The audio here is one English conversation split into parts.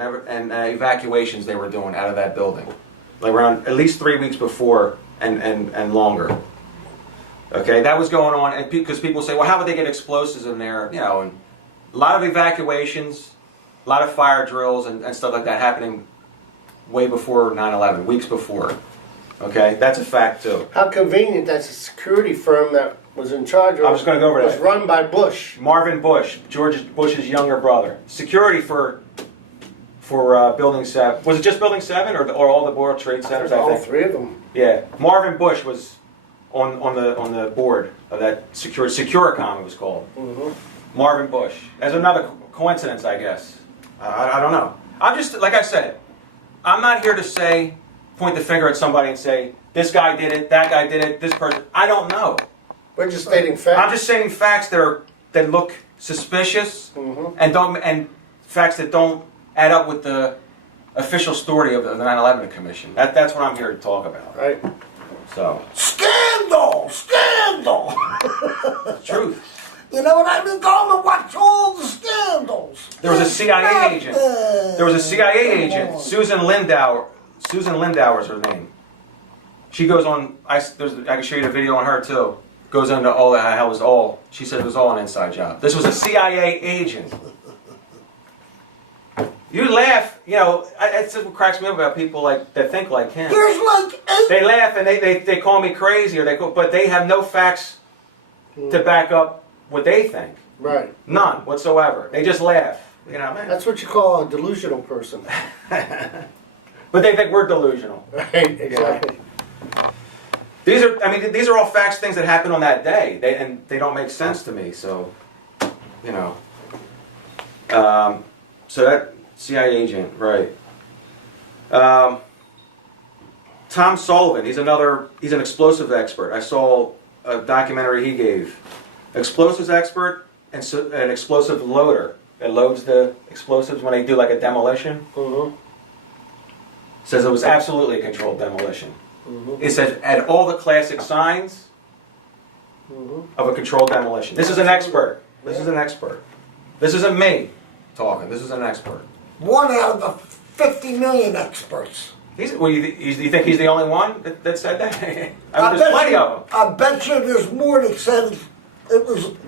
and evacuations they were doing out of that building, like around at least 3 weeks before and longer. Okay, that was going on, and because people say, well, how would they get explosives in there? You know, and a lot of evacuations, a lot of fire drills and stuff like that happening way before 9/11, weeks before. Okay, that's a fact too. How convenient that's a security firm that was in charge of. I was going to go over was that. run by Bush. Marvin Bush, George Bush's younger brother. Security for Building 7. Was it just Building 7 or all the World Trade Centers? I All think. three of them. Yeah, Marvin Bush was on the board of that Securicom, it was called. Mm-hmm. Marvin Bush. That's another coincidence, I guess. I don't know. I'm just, like I said, I'm not here to say, point the finger at somebody and say, this guy did it, that guy did it, this person. I don't know. We're just stating facts. I'm just saying facts that look suspicious Mm-hmm. and facts that don't add up with the official story of the 9/11 Commission. That's what I'm here to talk about. Right. So, Scandal! Scandal! truth. You know what I mean? Go and watch all the scandals. There was a CIA agent. There was a CIA agent, Come on. Susan Lindauer. Susan Lindauer is her name. She goes on. I can show you the video on her too. Goes into all that. How it was all. She said it was all an inside job. This was a CIA agent. You laugh. You know, that's what cracks me up about people that think like him. There's like eight. They laugh and they call me crazy but they have no facts to back up what they think. Right. None whatsoever. They just laugh. You know, man. That's what you call a delusional person. But they think we're delusional. Right. Exactly. These are all facts, things that happened on that day, and they don't make sense to me. So, you know, so that CIA agent, right? Tom Sullivan, he's an explosive expert. I saw a documentary he gave. Explosives expert and an explosive loader that loads the explosives when they do like a demolition. Mm-hmm. Says it was absolutely a controlled demolition. Mm-hmm. It says had all the classic signs of a controlled demolition. This is an expert. This is an expert. This isn't me talking. This is an expert. 1 out of the 50 million experts. You think he's the only one that said that? I mean, there's plenty of them. I bet you there's more that said it wasn't.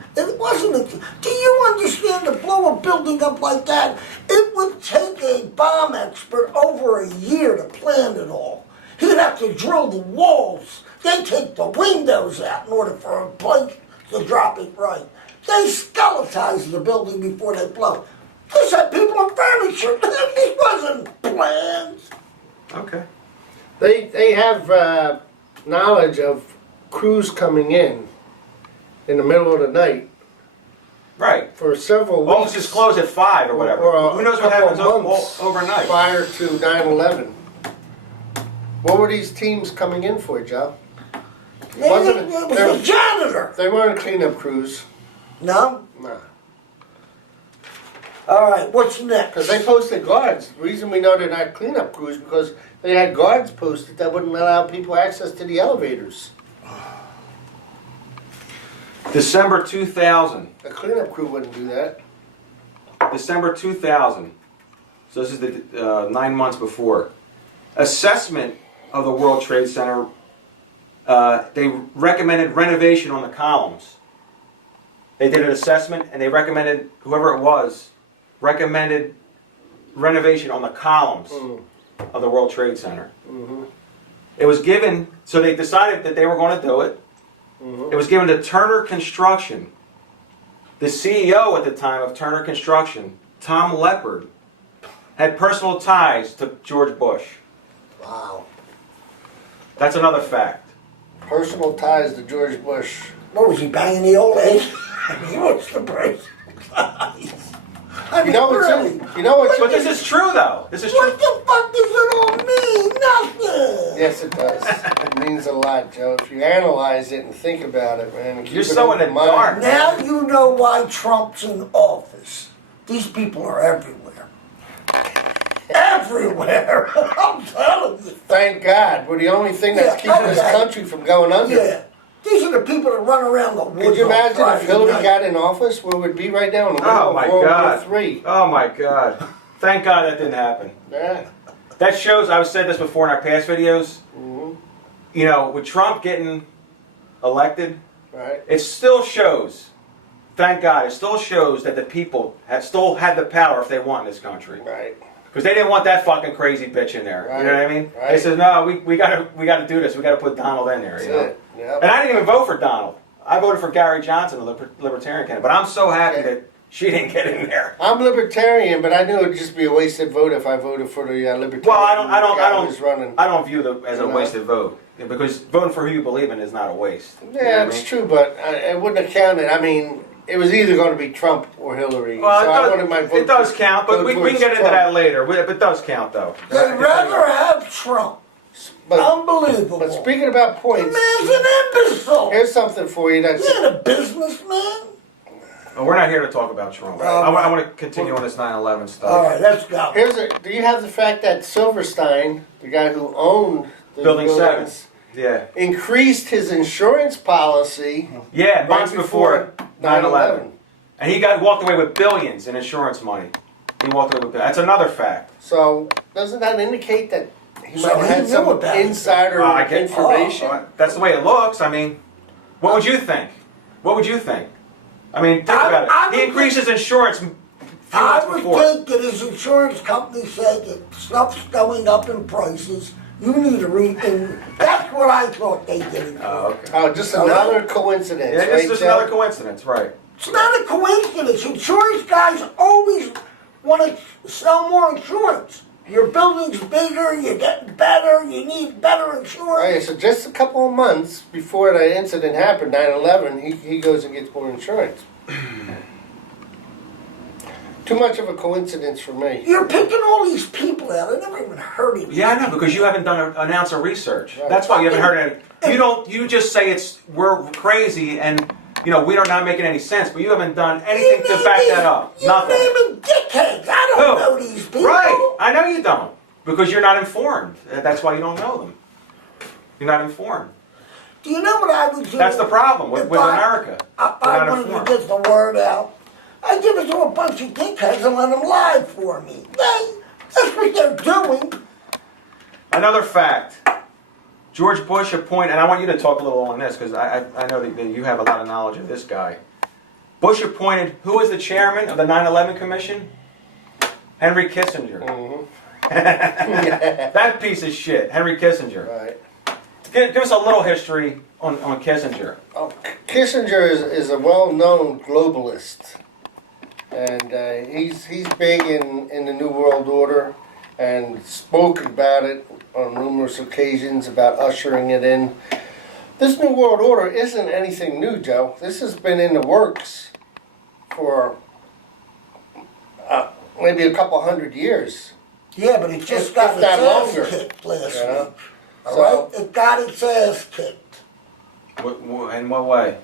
Do you understand to blow a building up like that? It would take a bomb expert over a year to plan it all. He'd have to drill the walls. They take the windows out in order for a plane to drop it right. They skeletize the building before they blow. These had people and furniture. This wasn't plans. Okay. They have knowledge of crews coming in the middle of the night Right. for several weeks. Offices close at 5 or whatever. Or Who knows what couple happens of months overnight? prior to 9/11. What were these teams coming in for, Joe? It Wasn't it- was a janitor. They weren't cleanup crews. No? Nah. All right, what's next? Because they posted guards. The reason we know they're not cleanup crews because they had guards posted that wouldn't allow people access to the elevators. December 2000. A cleanup crew wouldn't do that. December 2000. So this is the 9 months before. Assessment of the World Trade Center. They recommended renovation on the columns. They did an assessment and they recommended, whoever it was, recommended renovation on the columns of the World Trade Center. Mm-hmm. It was given, so they decided that they were going to do it. Mm-hmm. It was given to Turner Construction. The CEO at the time of Turner Construction, Tom Leppard, had personal ties to George Bush. Wow. That's another fact. Personal ties to George Bush. What was he banging the old lady? He was the person. I mean, really. But this is true, though. This is What true. the fuck does it all mean? Nothing. Yes, it does. It means a lot, Joe. If you analyze it and think about it, man. And keep You're it so in open the mind. dark. Now you know why Trump's in office. These people are everywhere. Everywhere. I'm telling you. Thank God. We're the only thing that's Yeah, keeping this okay. country from going under. Yeah. These are the people that run around the woods. Could you on imagine if Friday Hillary night. got in office, where we'd be right now in the middle Oh, of my World God. War III? Oh, my God. Thank God that didn't happen. Yeah. That shows, I've said this before in our past videos, Mm-hmm. you know, with Trump getting elected, Right. it still shows, thank God, it still shows that the people still had the power if they want in this country. Right. Because they didn't want that fucking crazy bitch in there. You know what I mean? Right. They said, no, we gotta do this. We gotta put Donald in there. That's You know? it. Yep. And I didn't even vote for Donald. I voted for Gary Johnson, the Libertarian candidate. But I'm so happy that she didn't get in there. I'm libertarian, but I knew it'd just be a wasted vote if I voted for the libertarian. Well, I who's running. don't view it as a You know? wasted vote because voting for who you believe in is not a waste. You know Yeah, what I it's mean? true, but it wouldn't have counted. I mean, it was either going to be Trump or Hillary. Well, so I wanted my vote it does count, but vote we can towards get into Trump. that later. But it does count, though. They'd rather have Trump. But, Unbelievable. but speaking about The points, man's an imbecile. here's something for you that's He ain't a businessman. Well, we're not here to talk about Trump. I want to continue on this 9/11 stuff. All right, let's go. do you have the fact that Silverstein, the guy who owned the Building 7. buildings, Yeah. increased his insurance policy Yeah, right months before 9/11. And he walked away with billions in insurance money. He walked away with billions. That's another fact. So doesn't that indicate that he So might have he had knew some about it. insider I get- information? That's the way it looks. I mean, what would you think? What would you think? I mean, think I about would it. He increased his insurance a few I months would before. think that his insurance company said that stuff's going up in prices. You need to and that's what I thought they did it for. Oh, okay. Oh, just another coincidence, Yeah, right, it's just Joe? another coincidence, right? It's not a coincidence. Insurance guys always want to sell more insurance. Your building's bigger, you're getting better, you need better insurance. Okay, so just a couple of months before that incident happened, 9/11, he goes and gets more insurance. Too much of a coincidence for me. You're picking all these people out. I never even heard of you. Yeah, I know, because you haven't done an ounce of research. Right. That's why you haven't heard any. You just say we're crazy and, you know, we're not making any sense, but you haven't done anything to back that up. You're Nothing. naming dickheads. I don't Who? know these people. Right. I know you don't. Because you're not informed. That's why you don't know them. You're not informed. Do you know what I would do? That's the problem with if I- America. I We're not wanted informed. to get the word out. I give it to a bunch of dickheads and let them lie for me. That's what they're doing. Another fact. George Bush appointed, and I want you to talk a little on this because I know that you have a lot of knowledge of this guy. Bush appointed, who was the chairman of the 9/11 Commission? Henry Kissinger. Mm-hmm. That piece of shit, Henry Kissinger. Right. Give us a little history on Kissinger. Oh, Kissinger is a well-known globalist, and he's big in the New World Order, and spoke about it on numerous occasions about ushering it in. This New World Order isn't anything new, Joe. This has been in the works for maybe a couple hundred years. Yeah, but it just If got its not ass longer. kicked last Yeah. week. All So- right? It got its ass kicked. In what way?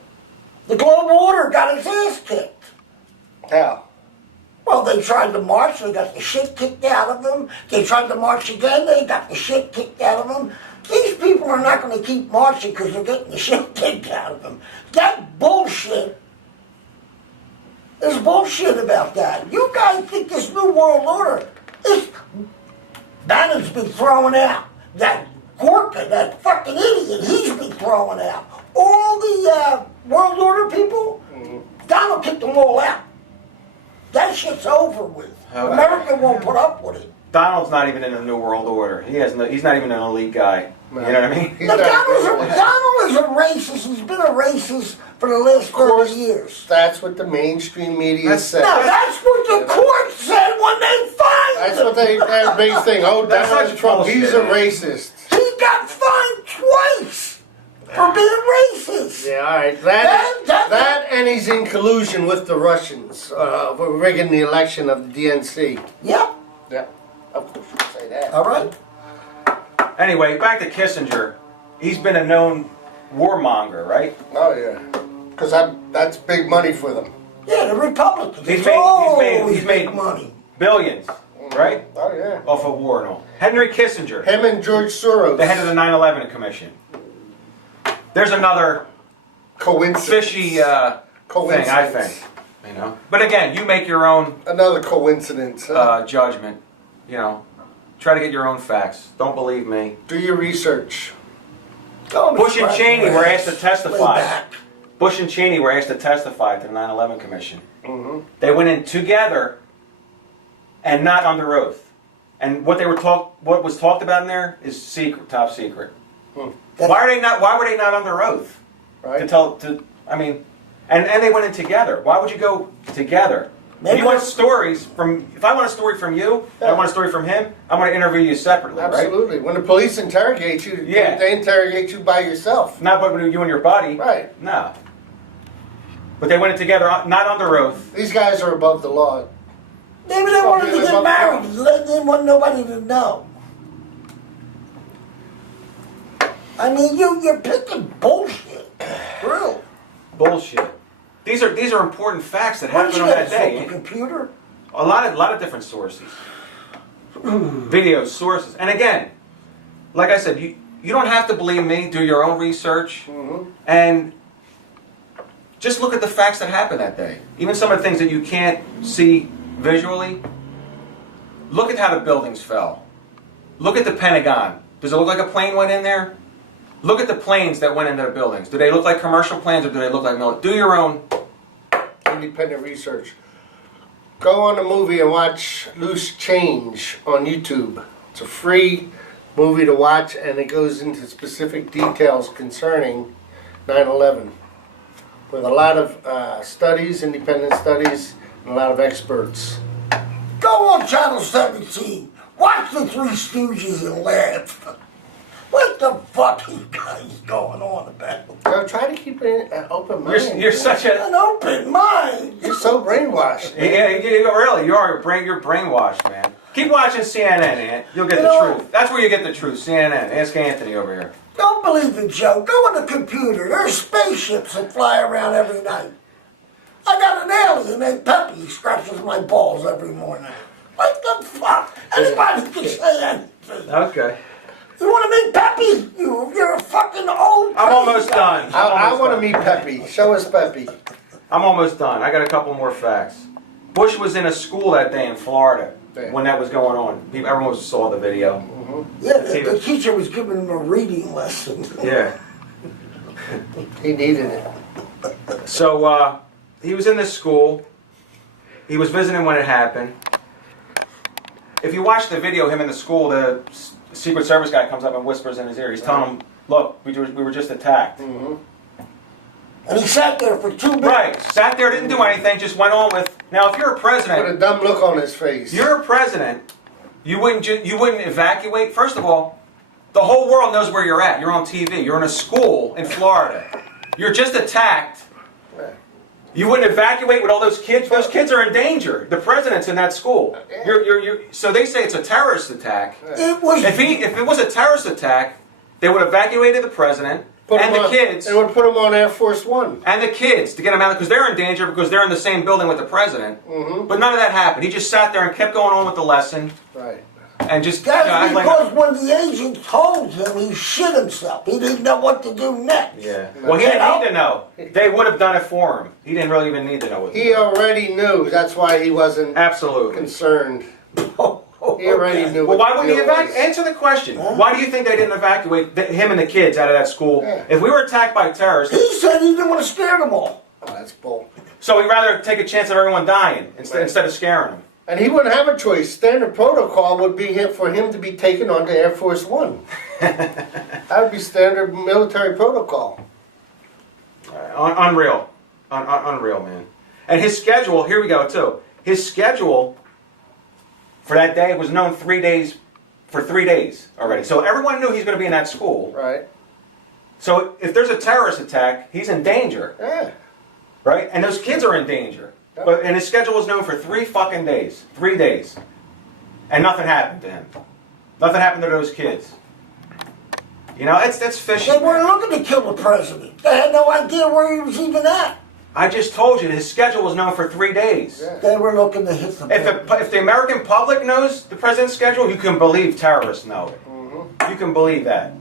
The global order got its ass kicked. How? Well, they tried to march, they got the shit kicked out of them. They tried to march again, they got the shit kicked out of them. These people are not going to keep marching because they're getting the shit kicked out of them. That bullshit. There's bullshit about that. You guys think this New World Order is... Bannon's been thrown out. That Gorka, that fucking idiot, he's been thrown out. All the World Order people, Donald kicked them all out. That shit's over with. Okay. America won't put up with it. Donald's not even in the New World Order. He's not even an elite guy. You know what I mean? He's Now, not Donald is a racist. He's been a racist for the last 30 years. That's what the mainstream media That's- said. Now, that's what the court said when they fined That's him. what their big thing. Oh, That's Donald such Trump, bullshit. he's a racist. He got fined twice for being racist. Yeah, all right. That- That and he's in collusion with the Russians for rigging the election of the DNC. Yep. Yeah, of course you could say that. All right. Anyway, back to Kissinger. He's been a known warmonger, right? Oh yeah, because that's big money for them. Yeah, the Republicans. He's It's made- he's always made- big money. Billions, right? Oh yeah. Off of war and all. Henry Kissinger, Him and George Soros. the head of the 9/11 Commission. There's another coincidence. fishy thing, I Coincidence. think. You know. But again, you make your own Another coincidence. Huh? judgment. You know. Try to get your own facts. Don't believe me. Do your research. Don't Bush and express Cheney your were ass asked to testify. way back. Bush and Cheney were asked to testify to the 9/11 Commission. Mm-hmm. They went in together and not under oath. And what was talked about in there is secret, top secret. Why were they not under oath? Right. And they went in together. Why would you go together? Maybe If you want that's- stories if I want a story from you, I want a story from him, I'm going to interview you separately, right? Absolutely. When the police interrogate you, Yeah. they interrogate you by yourself. Not but you and your buddy. Right. No. But they went in together, not under oath. These guys are above the law. Maybe they wanted to get married. They didn't want nobody to know. I mean, you're picking bullshit. Real. Bullshit. These are important facts that What did happened you on get that day. from the computer? A lot of different sources, videos, sources, and again, like I said, you don't have to believe me. Do your own research, and just look at the facts that happened that day. Even some of the things that you can't see visually. Look at how the buildings fell. Look at the Pentagon. Does it look like a plane went in there? Look at the planes that went into the buildings. Do they look like commercial planes or do they look like military? Do your own. Independent research. Go on the movie and watch Loose Change on YouTube. It's a free movie to watch and it goes into specific details concerning 9/11 with a lot of studies, independent studies, and a lot of experts. Go on Channel 17. Watch the Three Stooges and laugh. What the fuck is guys going on about? Try to keep an open mind. You're such a An open mind. You're so brainwashed. yeah, really. You're brainwashed, man. Keep watching CNN, Ant. You'll get You the know- truth. That's where you get the truth. CNN. Ask Anthony over here. Don't believe the joke. Go on the computer. There's spaceships that fly around every night. I got an alien named Peppy. He scratches my balls every morning. What the fuck? Anybody can say anything. Okay. You want to meet Peppy? You're a fucking old. I'm almost done. I want to meet Peppy. Show us Peppy. I'm almost done. I got a couple more facts. Bush was in a school that day in Florida Yeah. when that was going on. Everyone saw the video. Yeah, the teacher was giving him a reading lesson. Yeah. He needed it. So he was in this school. He was visiting when it happened. If you watch the video, him in the school, the Secret Service guy comes up and whispers in his ear. He's telling him, "Look, we were just attacked." And he sat there for 2 minutes. Right. Sat there, didn't do anything, just went on with. Now, if you're a Put a president, dumb look on his face. you're a president. You wouldn't evacuate. First of all, the whole world knows where you're at. You're on TV. You're in a school in Florida. You're just attacked. You wouldn't evacuate with all those kids. Those kids are in danger. The president's in that school. So they say it's a terrorist attack. It was. If it was a terrorist attack, they would have evacuated the president and the kids They would put him on Air Force One. and the kids to get them out because they're in danger because they're in the same building with the president. But none of that happened. He just sat there and kept going on with the lesson Right. and just. That's act like- because when the agent told him, he shit himself. He didn't know what to do next. Yeah. Well, he didn't need to know. They would have done it for him. He didn't really even need to know what. He already knew. That's why he wasn't Absolutely. concerned. He already knew. Well, what why the wouldn't he deal was. Answer the question. Why do you think they didn't evacuate him and the kids out of that school? Yeah. If we were attacked by terrorists, He said he didn't want to scare them all. Oh, that's bull. so we'd rather take a chance of everyone dying instead of scaring them. And he wouldn't have a choice. Standard protocol would be for him to be taken onto Air Force One. That would be standard military protocol. Unreal. Unreal, man. And his schedule, here we go, too. His schedule for that day was known 3 days, for 3 days already. So everyone knew he's going to be in that school. Right? So if there's a terrorist attack, he's in danger, Yeah. right? And those kids are in danger. And his schedule was known for 3 fucking days. 3 days. And nothing happened to him. Nothing happened to those kids. You know, that's fishy. They man. weren't looking to kill the president. They had no idea where he was even at. I just told you his schedule was known for 3 days. Yeah. They were looking to hit the If the American public knows the president's schedule, you can believe terrorists know it. You can believe that.